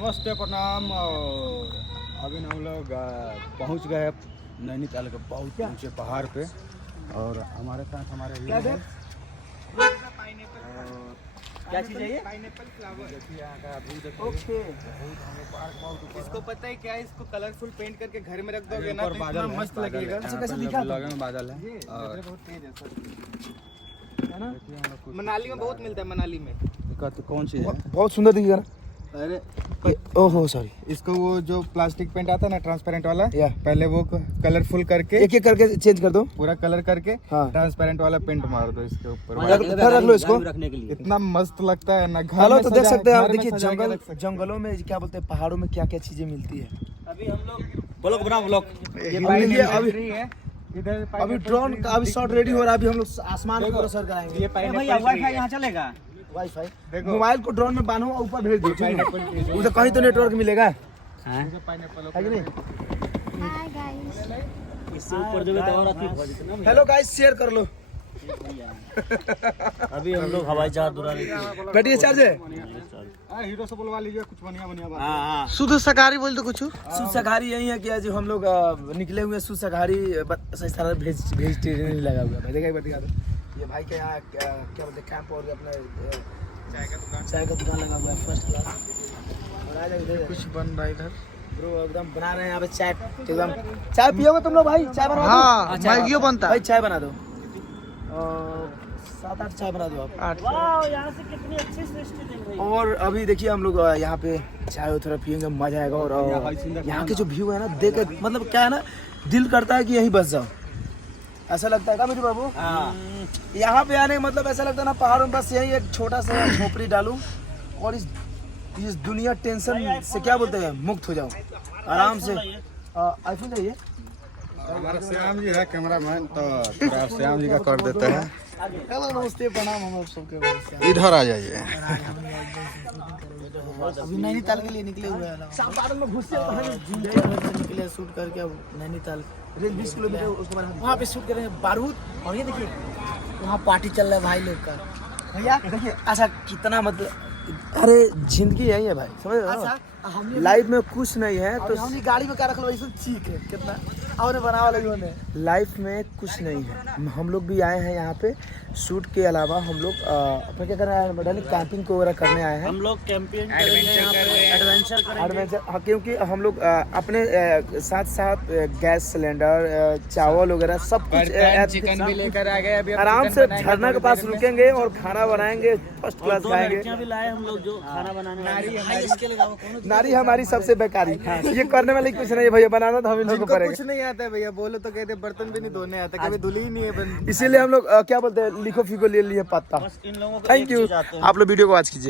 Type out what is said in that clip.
नमस्ते प्रणाम। और अभी हम लोग पहुंच गए नैनीताल के बहुत ऊंचे पहाड़ पे और हमारे साथ हमारे क्या चीज़ है ये? Pineapple flower. देखिए यहाँ का व्यू देखिए। ओके। इसको पता है क्या है, इसको कलरफुल पेंट करके घर में रख दोगे ना ऊपर तो बादल इतना है, मस्त बादल लगेगा। है। कैसे यहाँ दिखा पे ब्लॉग में बादल है और बहुत तेज है सर, है ना? देखिए हम लोग कुछ मनाली में बहुत मिलता है, मनाली में। तो कौन चीज़ है? बहुत सुंदर दिखेगा ना। अरे ओहो सॉरी, इसको वो जो प्लास्टिक पेंट आता है ना, ट्रांसपेरेंट वाला, या पहले वो कलरफुल करके एक एक करके चेंज कर दो। पूरा कलर करके हाँ। ट्रांसपेरेंट वाला पेंट मार दो इसके ऊपर। रख लो इसको। रखने के लिए। इतना मस्त लगता है ना। घर हेलो में तो देख सजा- सकते हैं आप, घर में देखिए सजा के जंगल रख सकते हैं। जंगलों में क्या बोलते हैं, पहाड़ों में क्या क्या चीजें मिलती है। अभी हम लोग ब्लॉग बना ब्लॉग। इधर अभी ड्रोन का अभी शॉट रेडी हो रहा है, अभी हम लोग आसमान को सर कराएंगे। ये वाईफाई यहाँ चलेगा। वाईफाई देखो। मोबाइल को ड्रोन में बांधो और ऊपर भेज दो, ठीक है? उधर कहीं तो नेटवर्क मिलेगा, पाइनएप्पल है कि नहीं? Hi guys. इससे ऊपर जो है और अति हेलो गाइस, शेयर कर लो। अभी हम लोग हवाई जहाज उड़ा रहे थे। बैटरी चार्ज है। हीरो से बोलवा लीजिए कुछ बढ़िया बढ़िया बात। हाँ शुद्ध शाकाहारी बोल दो कुछ। शुद्ध शाकाहारी यही है कि आज हम लोग निकले हुए शुद्ध शाकाहारी, सारा वेजिटेरियन ही लगा हुआ है। देखा एक बार दिखा दो। ये भाई के यहाँ क्या बोलते हैं, कैंप और अपना चाय का दुकान लगा हुआ है, फर्स्ट क्लास। और आ जाओ इधर, कुछ बन रहा है इधर ब्रो, एकदम बना रहे हैं यहाँ पे चाय। एकदम चाय पियोगे तुम लोग भाई? चाय बना दो। हाँ, मैगियो बनता है भाई, चाय बना दो। 7-8 चाय बना दो आप। वाह, यहाँ से कितनी अच्छी सृष्टि देख रही है। और अभी देखिए हम लोग यहाँ पे चाय थोड़ा पियेंगे, मजा आएगा। और यहाँ के जो व्यू है ना, देख के मतलब क्या है ना, दिल करता है कि यहीं बस जाओ, ऐसा लगता है ना मेरे बाबू। यहाँ पे आने का मतलब ऐसा लगता है ना, पहाड़ों में बस यही एक छोटा सा झोपड़ी डालूं और इस दुनिया टेंशन से क्या बोलते हैं मुक्त हो जाओ आराम से। आईफोन चाहिए हमारा श्याम जी है कैमरामैन, तो थोड़ा श्याम जी का कर देते हैं। हेलो नमस्ते प्रणाम हम सबके। इधर आ जाइए। अभी नैनीताल के लिए निकले हुए हैं, में घुस से निकले शूट करके। अब नैनीताल 20 किलोमीटर उसके बाद वहाँ पे शूट करेंगे बारूद। और ये देखिए वहाँ पार्टी चल रहा है भाई लोग का। भैया देखिए अच्छा कितना मतलब, अरे जिंदगी यही है भाई, समझ रहे हो? लाइफ में कुछ नहीं है तो हमने गाड़ी में क्या रख लो, ठीक है कितना और बना वाला उन्होंने। लाइफ में कुछ नहीं है। हम लोग भी आए हैं यहाँ पे शूट के अलावा, हम लोग अपने क्या कर रहे हैं, मॉडलिंग कैंपिंग को वगैरह करने आए हैं। हम लोग कैंपिंग करेंगे, एडवेंचर करेंगे। एडवेंचर, हाँ, क्योंकि हम लोग अपने साथ साथ गैस सिलेंडर, चावल वगैरह सब कुछ चिकन भी लेकर आ गए। अभी आराम से झरना के पास रुकेंगे और खाना बनाएंगे, फर्स्ट क्लास खाएंगे। लड़कियां भी लाए हम लोग जो खाना बनाने वाली। नारी हमारी सबसे बेकारी, ये करने वाली कुछ नहीं है भैया, बनाना तो हम ही लोगों को पड़ेगा। कुछ नहीं आता है भैया, बोलो तो कहते बर्तन भी नहीं धोने आता, कभी धुली ही नहीं है बंद। इसीलिए हम लोग क्या बोलते हैं, लिखो फीको ले लिए पत्ता। बस इन लोगों को थैंक यू। आप लोग वीडियो को वॉच कीजिए।